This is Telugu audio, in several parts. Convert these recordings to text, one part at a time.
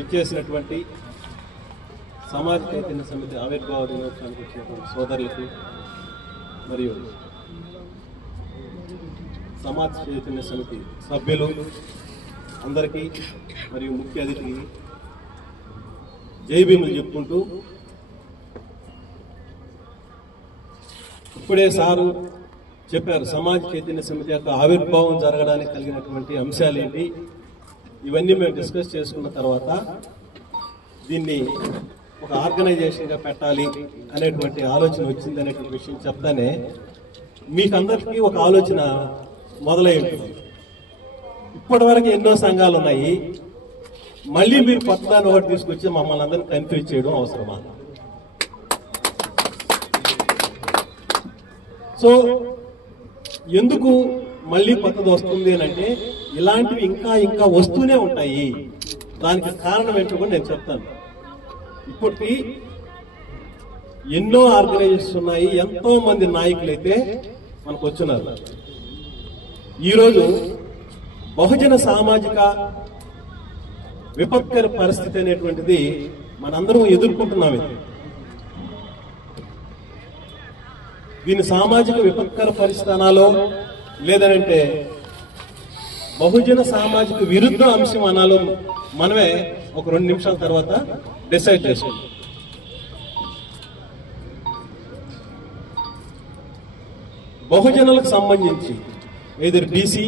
ఇచ్చేసినటువంటి సమాజ చైతన్య సమితి ఆవిర్భావ దినోత్సవానికి వచ్చినటువంటి సోదరులకు మరియు సమాజ్ చైతన్య సమితి సభ్యులు అందరికీ మరియు ముఖ్య అతిథికి జైభీములు చెప్పుకుంటూ ఇప్పుడే సారు చెప్పారు సమాజ్ చైతన్య సమితి యొక్క ఆవిర్భావం జరగడానికి కలిగినటువంటి అంశాలు ఏంటి? ఇవన్నీ మేము డిస్కస్ చేసుకున్న తర్వాత దీన్ని ఒక ఆర్గనైజేషన్గా పెట్టాలి అనేటువంటి ఆలోచన వచ్చింది అనేటువంటి విషయం చెప్తానే మీకందరికీ ఒక ఆలోచన మొదలై ఉంటుంది. ఇప్పటివరకు ఎన్నో సంఘాలు ఉన్నాయి. మళ్ళీ మీరు కొత్త దాన్ని ఒకటి తీసుకొచ్చి మమ్మల్ని అందరినీ కన్ఫ్యూజ్ చేయడం అవసరమా? సో ఎందుకు మళ్ళీ కొత్తది వస్తుంది అని అంటే ఇలాంటివి ఇంకా ఇంకా వస్తూనే ఉంటాయి. దానికి కారణం ఏంటో కూడా నేను చెప్తాను. ఇప్పటికి ఎన్నో ఆర్గనైజేషన్స్ ఉన్నాయి ఎంతో మంది నాయకులు అయితే మనకు వచ్చున్నారు ఈరోజు బహుజన సామాజిక విపత్కర పరిస్థితి అనేటువంటిది మనందరం ఎదుర్కొంటున్నాం ఇది దీని సామాజిక విపత్కర పరిస్థానాలో లేదనంటే బహుజన సామాజిక విరుద్ధ అంశం అనాలో మనమే ఒక రెండు నిమిషాల తర్వాత డిసైడ్ చేసుకుంటాం బహుజనులకు సంబంధించి ఎదురు బీసీ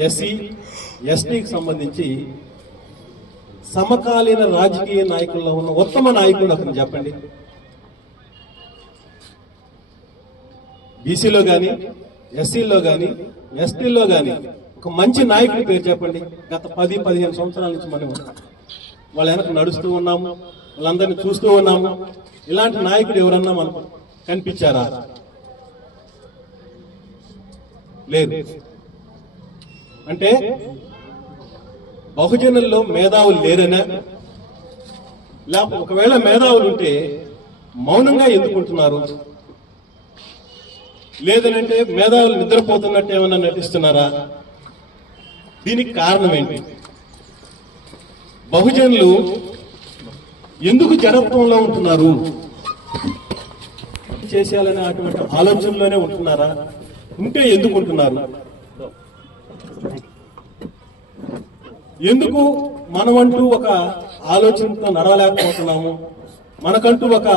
ఎస్సీ ఎస్టీకి సంబంధించి సమకాలీన రాజకీయ నాయకుల్లో ఉన్న ఉత్తమ నాయకుడు అతను చెప్పండి. బీసీలో కానీ ఎస్సీలో కానీ ఎస్టీలో కానీ ఒక మంచి నాయకుడి పేరు చెప్పండి. గత పది పదిహేను సంవత్సరాల నుంచి మనం వాళ్ళ వెనక నడుస్తూ ఉన్నాము వాళ్ళందరినీ చూస్తూ ఉన్నాము ఇలాంటి నాయకుడు ఎవరన్నా మనకు కనిపించారా? లేదు. అంటే బహుజనుల్లో మేధావులు లేరనే. లేకపోతే ఒకవేళ మేధావులు ఉంటే మౌనంగా ఎందుకుంటున్నారు? లేదనంటే మేధావులు నిద్రపోతున్నట్టు ఏమన్నా నటిస్తున్నారా? దీనికి కారణం ఏంటి? బహుజనులు ఎందుకు జనత్వంలో ఉంటున్నారు? చేసేయాలనే అటువంటి ఆలోచనలోనే ఉంటున్నారా? ఉంటే ఎందుకు ఉంటున్నారు? ఎందుకు మనమంటూ ఒక ఆలోచనతో నడవలేకపోతున్నాము? మనకంటూ ఒక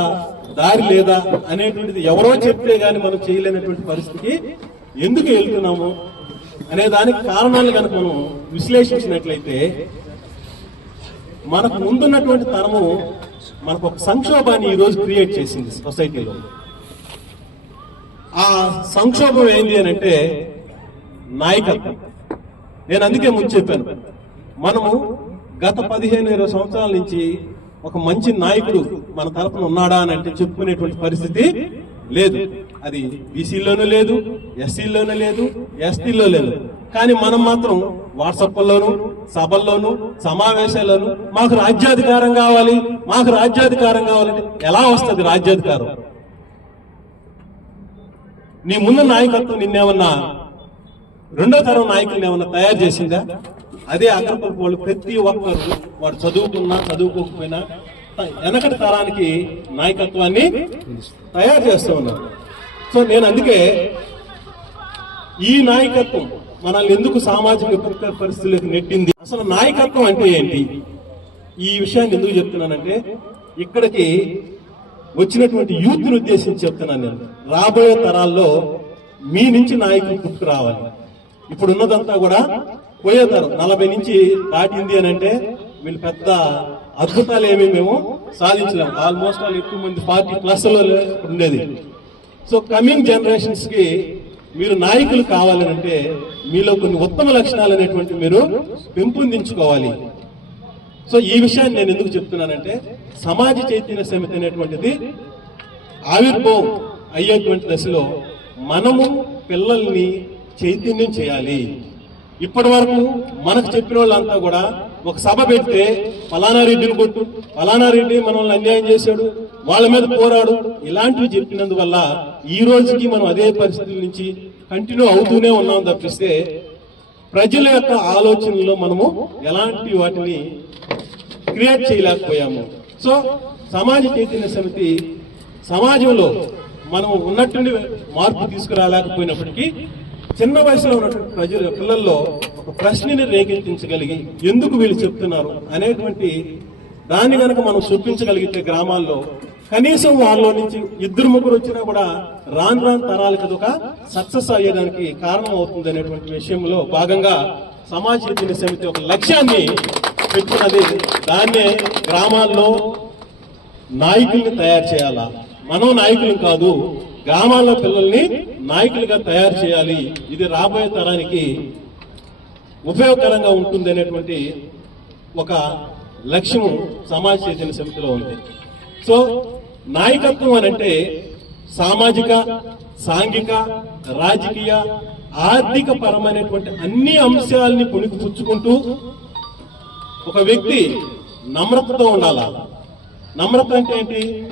దారి లేదా అనేటువంటిది ఎవరో చెప్తే గాని మనం చేయలేనటువంటి పరిస్థితికి ఎందుకు వెళ్తున్నాము? అనే దానికి కారణాలు కనుక మనం విశ్లేషించినట్లయితే మనకు ముందున్నటువంటి తరము మనకు ఒక సంక్షోభాన్ని ఈ రోజు క్రియేట్ చేసింది సొసైటీలో. ఆ సంక్షోభం ఏంటి అని అంటే నాయకత్వం. నేను అందుకే ముందు చెప్పాను. మనము గత పదిహేను ఇరవై సంవత్సరాల నుంచి ఒక మంచి నాయకుడు మన తరపున ఉన్నాడా అని అంటే చెప్పుకునేటువంటి పరిస్థితి లేదు. అది బీసీలోనూ లేదు ఎస్సీలోనూ లేదు ఎస్టీలో లేదు. కానీ మనం మాత్రం వాట్సాప్లోను సభల్లోను సమావేశాల్లోను మాకు రాజ్యాధికారం కావాలి మాకు రాజ్యాధికారం కావాలంటే ఎలా వస్తుంది రాజ్యాధికారం? నీ ముందు నాయకత్వం నిన్నేమన్నా రెండో తరం నాయకుల్ని ఏమన్నా తయారు చేసిందా? అదే అగ్రపల్పు వాళ్ళు ప్రతి ఒక్కరు వాడు చదువుకున్నా చదువుకోకపోయినా వెనకటి తరానికి నాయకత్వాన్ని తయారు చేస్తూ ఉన్నారు. సో నేను అందుకే ఈ నాయకత్వం మనల్ని ఎందుకు సామాజిక విపత్కర పరిస్థితులకు నెట్టింది? అసలు నాయకత్వం అంటే ఏంటి? ఈ విషయాన్ని ఎందుకు చెప్తున్నానంటే ఇక్కడికి వచ్చినటువంటి యూత్ని ఉద్దేశించి చెప్తున్నాను నేను. రాబోయే తరాల్లో మీ నుంచి నాయకులు పుట్టుకు రావాలి. ఇప్పుడు ఉన్నదంతా కూడా పోయే తరం నలభై నుంచి దాటింది అని అంటే వీళ్ళు పెద్ద అద్భుతాలు ఏమి మేము సాధించలేము. ఆల్మోస్ట్ వాళ్ళు ఎక్కువ మంది ఫార్టీ ప్లస్లో ఉండేది. సో కమింగ్ జనరేషన్స్కి మీరు నాయకులు కావాలంటే మీలో కొన్ని ఉత్తమ లక్షణాలు అనేటువంటి మీరు పెంపొందించుకోవాలి. సో ఈ విషయాన్ని నేను ఎందుకు చెప్తున్నానంటే సమాజ చైతన్య సమితి అనేటువంటిది ఆవిర్భావం అయ్యేటువంటి దశలో మనము పిల్లల్ని చైతన్యం చేయాలి. ఇప్పటి వరకు మనకు చెప్పిన వాళ్ళంతా కూడా ఒక సభ పెడితే ఫలానా రెడ్డిని కొట్టు ఫలానా రెడ్డి మనల్ని అన్యాయం చేశాడు వాళ్ళ మీద పోరాడు ఇలాంటివి చెప్పినందువల్ల ఈ రోజుకి మనం అదే పరిస్థితుల నుంచి కంటిన్యూ అవుతూనే ఉన్నాం తప్పిస్తే ప్రజల యొక్క ఆలోచనలో మనము ఎలాంటి వాటిని క్రియేట్ చేయలేకపోయాము. సో సమాజ చైతన్య సమితి సమాజంలో మనం ఉన్నట్టుండి మార్పు తీసుకురాలేకపోయినప్పటికీ చిన్న వయసులో ఉన్నటువంటి ప్రజల పిల్లల్లో ప్రశ్నని రేకెత్తించగలిగి ఎందుకు వీళ్ళు చెప్తున్నారు అనేటువంటి దాన్ని కనుక మనం చూపించగలిగితే గ్రామాల్లో కనీసం వాళ్ళలో నుంచి ఇద్దరు ముగ్గురు వచ్చినా కూడా రాను రాను తరాలకి అదొక సక్సెస్ అయ్యేదానికి కారణం అవుతుంది అనేటువంటి విషయంలో భాగంగా సమాజ చైతన్య సమితి ఒక లక్ష్యాన్ని పెట్టుకున్నది. దాన్నే గ్రామాల్లో నాయకుల్ని తయారు చేయాలా? మనం నాయకులు కాదు గ్రామాల్లో పిల్లల్ని నాయకులుగా తయారు చేయాలి. ఇది రాబోయే తరానికి ఉపయోగకరంగా ఉంటుంది అనేటువంటి ఒక లక్ష్యము సమాజ చైతన్య సమితిలో ఉంది. సో నాయకత్వం అని అంటే సామాజిక సాంఘిక రాజకీయ ఆర్థిక పరమైనటువంటి అన్ని అంశాలని పుణికిపుచ్చుకుంటూ ఒక వ్యక్తి నమ్రతతో ఉండాలా? నమ్రత అంటే ఏంటి?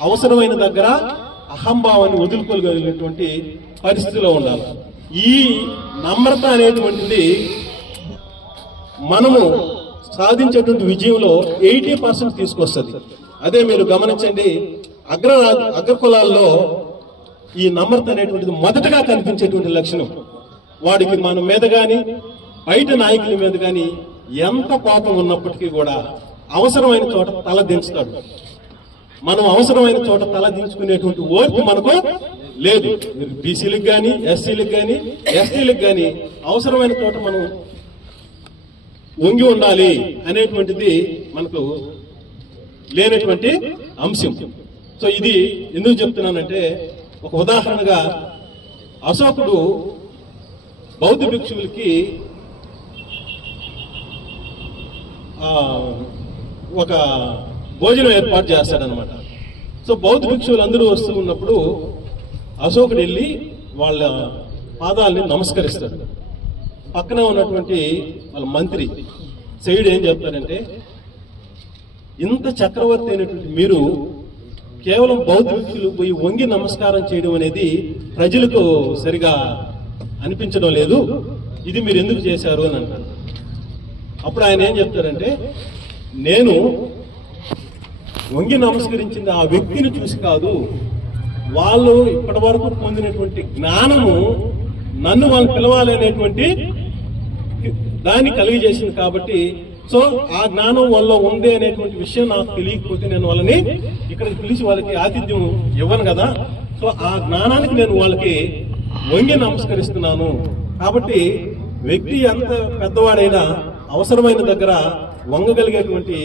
అవసరమైన దగ్గర అహంభావాన్ని వదులుకోగలిగినటువంటి పరిస్థితిలో ఉండాలి? ఈ నమ్రత అనేటువంటిది మనము సాధించేటువంటి విజయంలో ఎయిటీ పర్సెంట్ తీసుకొస్తుంది. అదే మీరు గమనించండి అగ్ర అగ్ర కులాల్లో ఈ నమ్రత అనేటువంటిది మొదటగా కనిపించేటువంటి లక్షణం. వాడికి మన మీద కానీ బయట నాయకుల మీద కానీ ఎంత కోపం ఉన్నప్పటికీ కూడా అవసరమైన చోట తల దించుతాడు. మనం అవసరమైన చోట తల దించుకునేటువంటి ఓర్పు మనకు లేదు. బీసీలకు కానీ ఎస్సీలకు కానీ ఎస్టీలకు కానీ అవసరమైన చోట మనం వంగి ఉండాలి అనేటువంటిది మనకు లేనటువంటి అంశం. సో ఇది ఎందుకు చెప్తున్నానంటే ఒక ఉదాహరణగా అశోకుడు బౌద్ధ భిక్షువులకి ఒక భోజనం ఏర్పాటు చేస్తాడనమాట సో బౌద్ధ భిక్షువులు అందరూ వస్తూ ఉన్నప్పుడు అశోకుడు వెళ్ళి వాళ్ళ పాదాలని నమస్కరిస్తాడు. పక్కన ఉన్నటువంటి వాళ్ళ మంత్రి సైడ్ ఏం చెప్తాడంటే ఇంత చక్రవర్తి అయినటువంటి మీరు కేవలం బౌద్ధులు పోయి వంగి నమస్కారం చేయడం అనేది ప్రజలకు సరిగా అనిపించడం లేదు. ఇది మీరు ఎందుకు చేశారు? అని అంటారు. అప్పుడు ఆయన ఏం చెప్తారంటే నేను వంగి నమస్కరించింది ఆ వ్యక్తిని చూసి కాదు వాళ్ళు ఇప్పటి వరకు పొందినటువంటి జ్ఞానము నన్ను వాళ్ళు పిలవాలి అనేటువంటి దాన్ని కలిగజేసింది కాబట్టి సో ఆ జ్ఞానం వల్ల ఉంది అనేటువంటి విషయం నాకు తెలియకపోతే నేను వాళ్ళని ఇక్కడికి పిలిచి వాళ్ళకి ఆతిథ్యం ఇవ్వను కదా. సో ఆ జ్ఞానానికి నేను వాళ్ళకి వంగి నమస్కరిస్తున్నాను. కాబట్టి వ్యక్తి ఎంత పెద్దవాడైనా అవసరమైన దగ్గర వంగగలిగేటువంటి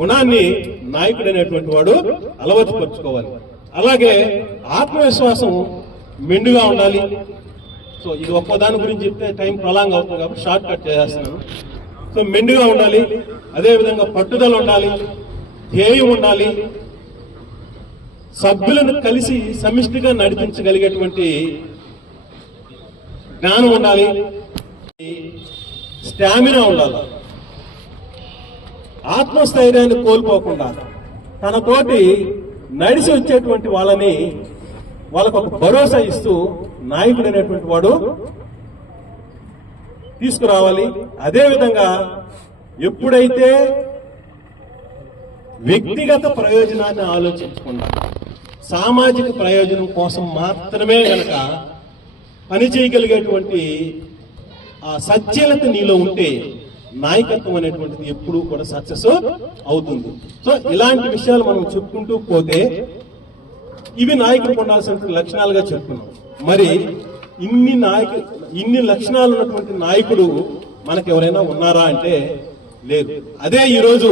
గుణాన్ని నాయకుడు అనేటువంటి వాడు అలవాటు పరుచుకోవాలి అలాగే ఆత్మవిశ్వాసం మెండుగా ఉండాలి. సో ఇది ఒక్కదాని గురించి చెప్తే టైం ప్రలాంగ్ అవుతుంది కాబట్టి షార్ట్ కట్ చేసేస్తున్నాను సో మెండుగా ఉండాలి అదేవిధంగా పట్టుదల ఉండాలి ధ్యేయం ఉండాలి సభ్యులను కలిసి సమిష్టిగా నడిపించగలిగేటువంటి జ్ఞానం ఉండాలి స్టామినా ఉండాలి. ఆత్మస్థైర్యాన్ని కోల్పోకుండా తనతోటి నడిచి వచ్చేటువంటి వాళ్ళని వాళ్ళకు ఒక భరోసా ఇస్తూ నాయకుడు అనేటువంటి వాడు తీసుకురావాలి. అదేవిధంగా ఎప్పుడైతే వ్యక్తిగత ప్రయోజనాన్ని ఆలోచించకుండా సామాజిక ప్రయోజనం కోసం మాత్రమే కనుక పని చేయగలిగేటువంటి ఆ సత్యలత నీలో ఉంటే నాయకత్వం అనేటువంటిది ఎప్పుడూ కూడా సక్సెస్ అవుతుంది. సో ఇలాంటి విషయాలు మనం చెప్పుకుంటూ పోతే ఇవి నాయకులు పొందాల్సిన లక్షణాలుగా చెప్పుకున్నాం. మరి ఇన్ని నాయకు ఇన్ని లక్షణాలు ఉన్నటువంటి నాయకుడు మనకు ఎవరైనా ఉన్నారా అంటే లేదు. అదే ఈరోజు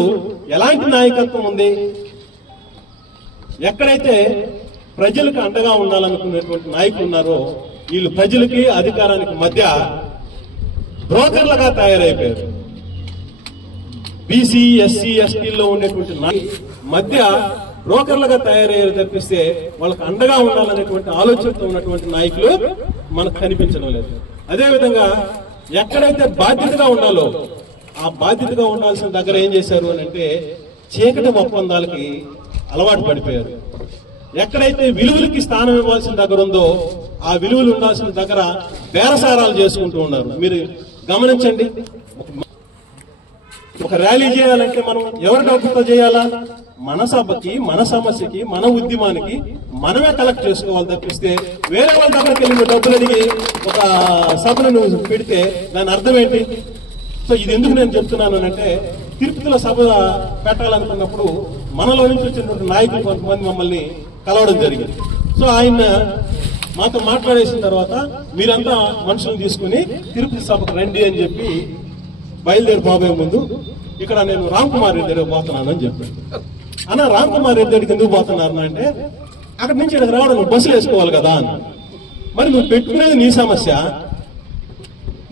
ఎలాంటి నాయకత్వం ఉంది? ఎక్కడైతే ప్రజలకు అండగా ఉండాలనుకునేటువంటి నాయకులు ఉన్నారో వీళ్ళు ప్రజలకి అధికారానికి మధ్య బ్రోకర్లుగా తయారైపోయారు. బీసీ ఎస్సీ ఎస్టీల్లో ఉండేటువంటి నాయ- మధ్య బ్రోకర్లుగా తయారయ్యారు తప్పిస్తే వాళ్ళకి అండగా ఉండాలనేటువంటి ఆలోచనతో ఉన్నటువంటి నాయకులు మనకు కనిపించడం లేదు. అదేవిధంగా ఎక్కడైతే బాధ్యతగా ఉండాలో ఆ బాధ్యతగా ఉండాల్సిన దగ్గర ఏం చేశారు అని అంటే చీకటి ఒప్పందాలకి అలవాటు పడిపోయారు. ఎక్కడైతే విలువలకి స్థానం ఇవ్వాల్సిన దగ్గర ఉందో ఆ విలువలు ఉండాల్సిన దగ్గర బేరసారాలు చేసుకుంటూ ఉన్నారు. మీరు గమనించండి. ఒక ర్యాలీ చేయాలంటే మనం ఎవరి డబ్బుతో చేయాలా? మన సభకి మన సమస్యకి మన ఉద్యమానికి మనమే కలెక్ట్ చేసుకోవాలి తప్పిస్తే వేరే వాళ్ళ దగ్గరికి వెళ్ళి డబ్బులు అడిగి ఒక సభను నువ్వు పెడితే దాని అర్థం ఏంటి? సో ఇది ఎందుకు నేను చెప్తున్నాను అంటే తిరుపతిలో సభ పెట్టాలనుకున్నప్పుడు మనలో నుంచి వచ్చినటువంటి నాయకులు కొంతమంది మమ్మల్ని కలవడం జరిగింది. సో ఆయన మాతో మాట్లాడేసిన తర్వాత మీరంతా మనుషులను తీసుకుని తిరుపతి సభకు రండి అని చెప్పి బయలుదేరి బాబాయ్ ముందు. ఇక్కడ నేను రామ్ కుమార్ రెడ్డి దగ్గర పోతున్నానని చెప్పాడు. అన్న రామ్ కుమార్ రెడ్డి దగ్గరికి ఎందుకు పోతున్నారు అంటే అక్కడి నుంచి ఇక్కడికి రావడం నువ్వు బస్సులు వేసుకోవాలి కదా అని మరి నువ్వు పెట్టుకునేది నీ సమస్య.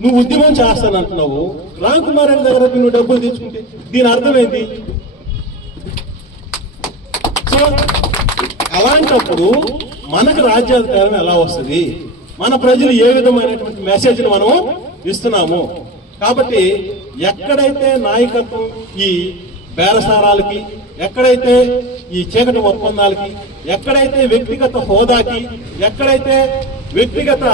నువ్వు ఉద్యమం చేస్తానంటున్నావు. రామ్ కుమార్ రెడ్డి దగ్గర నువ్వు డబ్బులు తీసుకుంటే దీని అర్థం ఏంటి సో అలాంటప్పుడు మనకు రాజ్యాధికారం ఎలా వస్తుంది? మన ప్రజలు ఏ విధమైనటువంటి మెసేజ్ని మనము ఇస్తున్నాము? కాబట్టి ఎక్కడైతే నాయకత్వం ఈ బేరసారాలకి ఎక్కడైతే ఈ చీకటి ఒప్పందాలకి ఎక్కడైతే వ్యక్తిగత హోదాకి ఎక్కడైతే వ్యక్తిగత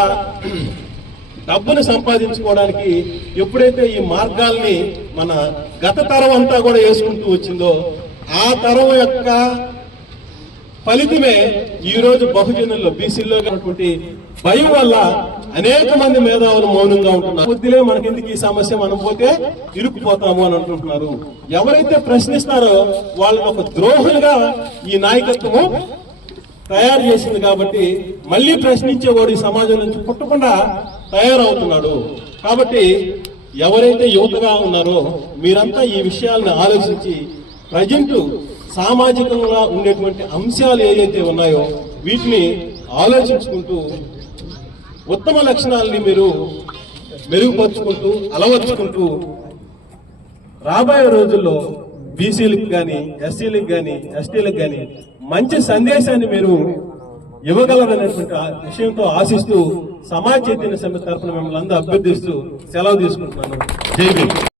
డబ్బును సంపాదించుకోవడానికి ఎప్పుడైతే ఈ మార్గాల్ని మన గత తరం అంతా కూడా వేసుకుంటూ వచ్చిందో ఆ తరం యొక్క ఫలితమే ఈరోజు బహుజనుల్లో బీసీల్లో ఉన్నటువంటి భయం వల్ల అనేక మంది మేధావులు మౌనంగా ఉంటున్నారు. బుద్ధిలే మనకెందుకు ఈ సమస్య? మనం పోతే ఇరుక్కుపోతాము అని అంటుంటున్నారు ఎవరైతే ప్రశ్నిస్తారో వాళ్ళని ఒక ద్రోహులుగా ఈ నాయకత్వము తయారు చేసింది కాబట్టి మళ్ళీ ప్రశ్నించేవాడు ఈ సమాజం నుంచి పుట్టకుండా తయారవుతున్నాడు. కాబట్టి ఎవరైతే యువతగా ఉన్నారో మీరంతా ఈ విషయాలను ఆలోచించి ప్రజెంట్ సామాజికంగా ఉండేటువంటి అంశాలు ఏవైతే ఉన్నాయో వీటిని ఆలోచించుకుంటూ ఉత్తమ లక్షణాలని మీరు మెరుగుపరుచుకుంటూ అలవర్చుకుంటూ రాబోయే రోజుల్లో బీసీలకు కానీ ఎస్సీలకు కానీ ఎస్టీలకు కానీ మంచి సందేశాన్ని మీరు ఇవ్వగలరనేటువంటి ఆ విషయంతో ఆశిస్తూ సమాజ్ చైతన్య సమితి తరఫున మిమ్మల్ని అందరూ అభ్యర్థిస్తూ సెలవు తీసుకుంటున్నాను. జై